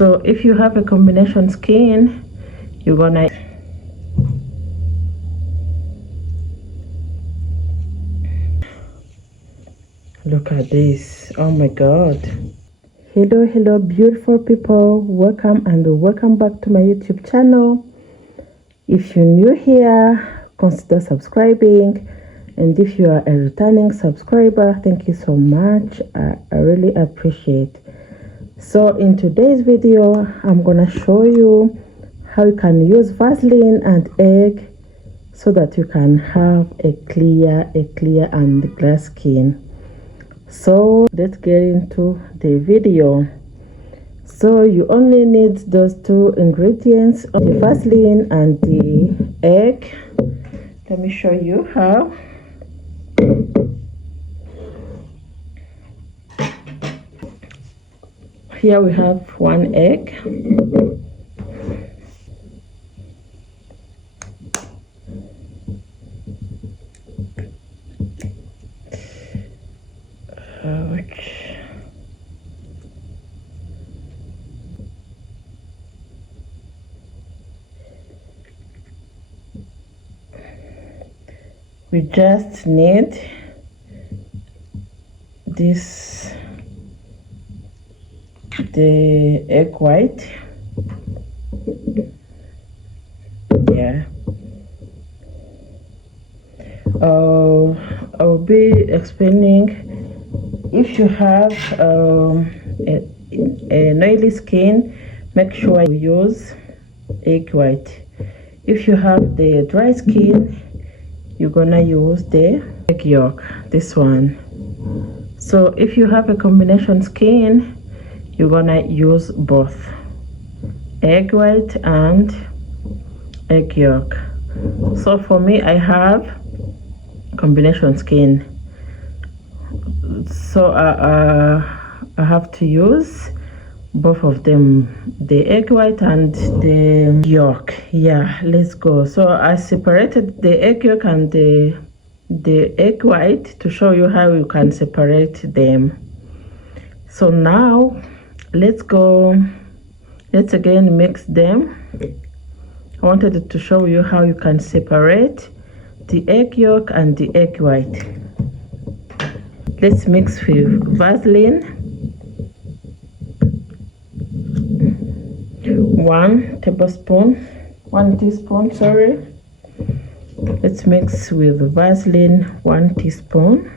So if you have a combination skin, you're gonna look at this. Oh my god. Hello beautiful people, welcome back to my YouTube channel. If you're new here, consider subscribing, and if you are a returning subscriber, thank you so much. I really appreciate. So in today's video, I'm gonna show you how you can use Vaseline and egg so that you can have a clear and glass skin. So let's get into the video. So you only need those two ingredients, the Vaseline and the egg. Let me show you how. Here we have one egg. We just need this, the egg white. Yeah. I'll be explaining. If you have an oily skin, make sure you use egg white. If you have the dry skin, you're gonna use the egg yolk, this one. So if you have a combination skin, you're gonna use both egg white and egg yolk. So for me, I have combination skin, so I have to use both of them, the egg white and the yolk. Yeah, let's go. So I separated the egg yolk and the egg white to show you how you can separate them. So now let's again mix them. I wanted to show you how you can separate the egg yolk and the egg white. Let's mix with Vaseline. 1 teaspoon, sorry. Let's mix with Vaseline 1 teaspoon.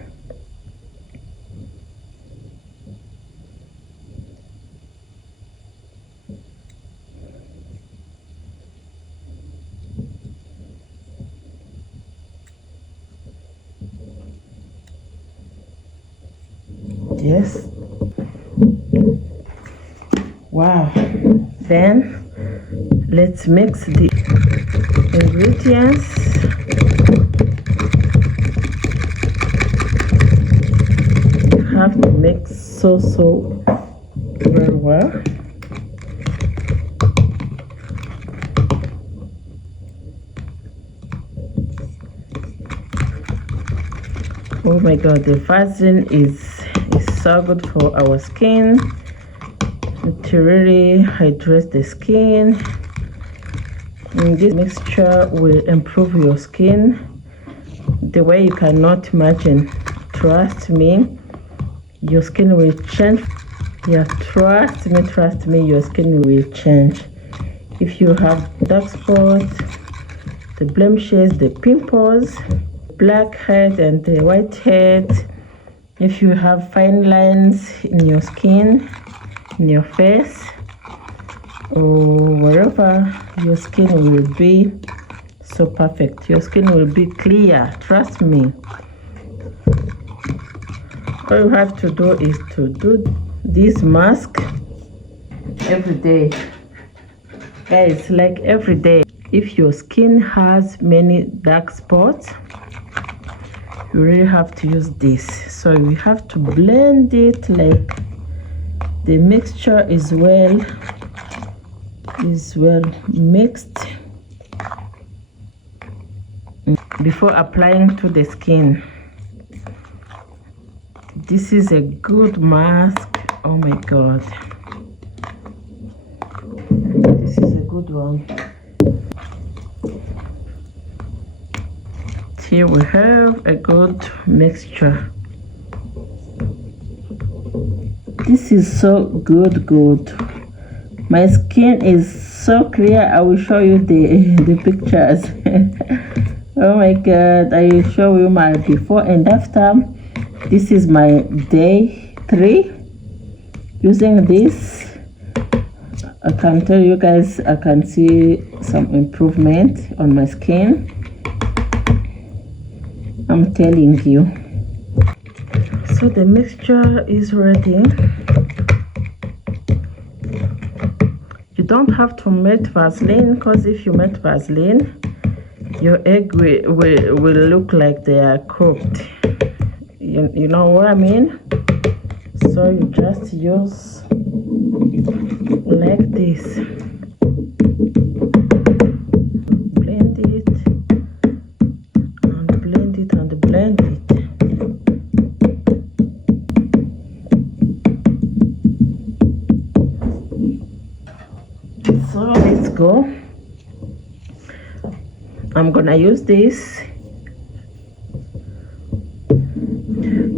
Yes. Wow. Then let's mix the ingredients. You have to mix so very well. Oh my god, the Vaseline is so good for our skin. To really hydrate the skin. And this mixture will improve your skin the way you cannot imagine. Trust me, your skin will change. Yeah, trust me, your skin will change. If you have dark spots, the blemishes, the pimples, blackheads and the whiteheads, if you have fine lines in your skin, in your face, or wherever, your skin will be so perfect. Your skin will be clear, trust me. All you have to do is to do this mask every day, guys, like every day. If your skin has many dark spots, you really have to use this. So you have to blend it like the mixture is well mixed before applying to the skin. This is a good mask. Oh my god. is a good one. Here we have a good mixture. This is so good. My skin is so clear. I will show you the pictures. Oh my god, I will show you my before and after. This is my day 3 using this. I can tell you guys, I can see some improvement on my skin. I'm telling you. So the mixture is ready. You don't have to melt Vaseline, because if you melt Vaseline, your egg will look like they are cooked. You know what I mean? So you just use like this. Blend it and blend it and blend it. So let's go. I'm gonna use this.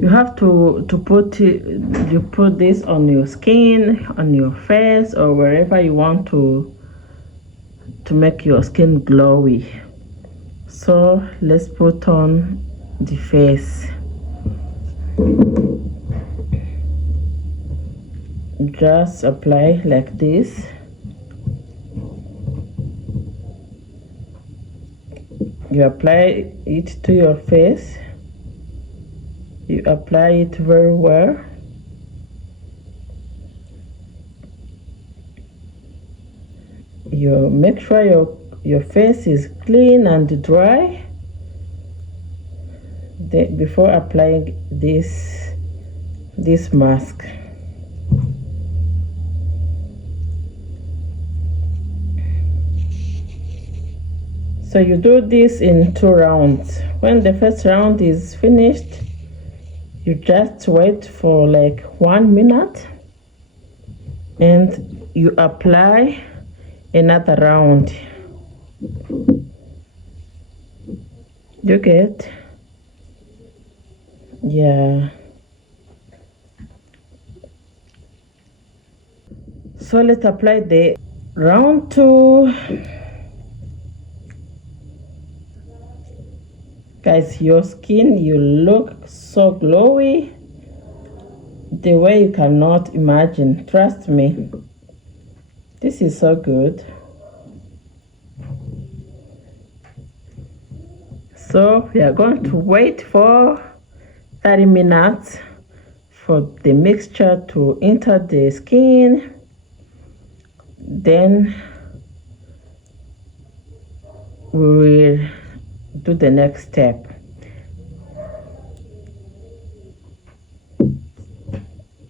You have to put this on your skin, on your face, or wherever you want to make your skin glowy. So let's put on the face. Just apply like this. You apply it to your face. You apply it very well. You make sure your face is clean and dry before applying this mask. So you do this in 2 rounds. When the first round is finished, you just wait for like 1 minute and you apply another round. You get? Yeah. So let's apply the round 2. Guys, your skin, you look so glowy the way you cannot imagine. Trust me, this is so good. So we are going to wait for 30 minutes for the mixture to enter the skin. Then we will do the next step.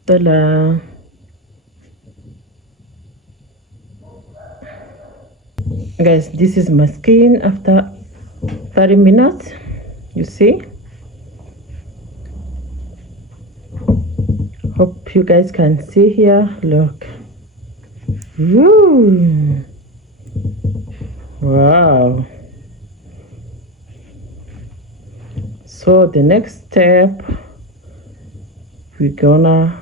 Ta-da! Guys, this is my skin after 30 minutes. You see? Hope you guys can see here. Look. Woo! Wow. So the next step, we're gonna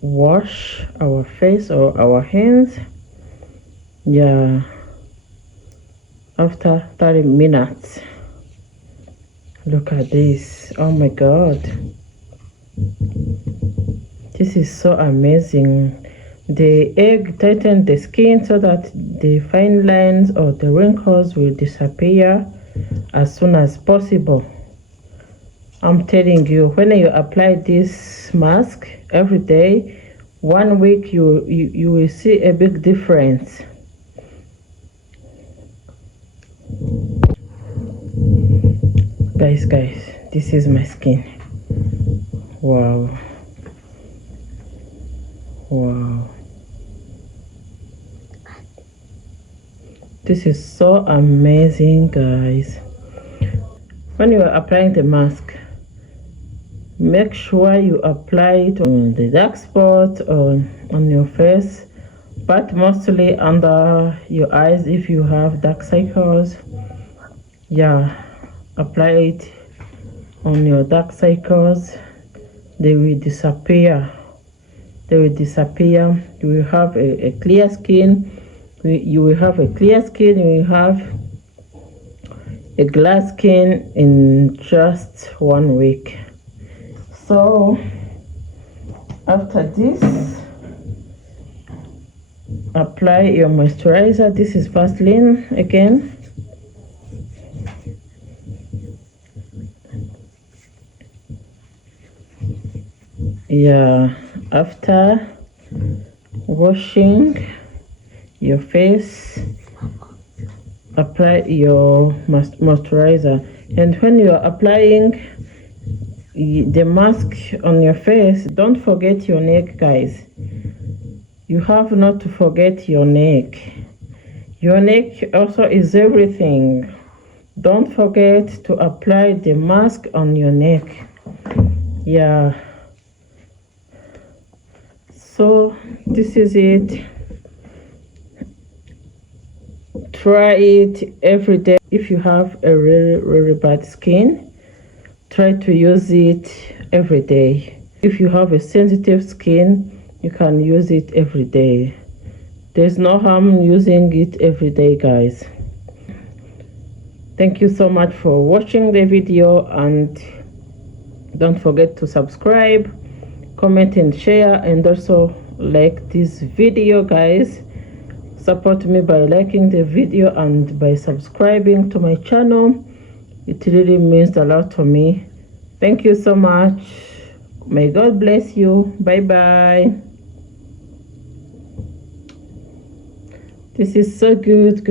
wash our face or our hands. Yeah, after 30 minutes. Look at this. Oh my god, this is so amazing. The egg tightens the skin so that the fine lines or the wrinkles will disappear as soon as possible. I'm telling you, when you apply this mask every day, 1 week you will see a big difference. Guys, this is my skin. Wow. This is so amazing, guys. When you are applying the mask, make sure you apply it on the dark spot or on your face, but mostly under your eyes if you have dark circles. Yeah, apply it on your dark circles. They will disappear. You will have a clear skin. You will have a clear skin. You will have a glass skin in just 1 week. So after this, apply your moisturizer. This is Vaseline again. Yeah, after washing your face, apply your moisturizer. And when you are applying the mask on your face, don't forget your neck, guys. You have not to forget your neck. Your neck also is everything. Don't forget to apply the mask on your neck. Yeah, so this is it. Try it every day. If you have a really bad skin, try to use it every day. If you have a sensitive skin, you can use it every day. There's no harm using it every day, guys. Thank you so much for watching the video, and don't forget to subscribe, comment and share, and also like this video, guys. Support me by liking the video and by subscribing to my channel. It really means a lot to me. Thank you so much. May God bless you. Bye bye. This is so good.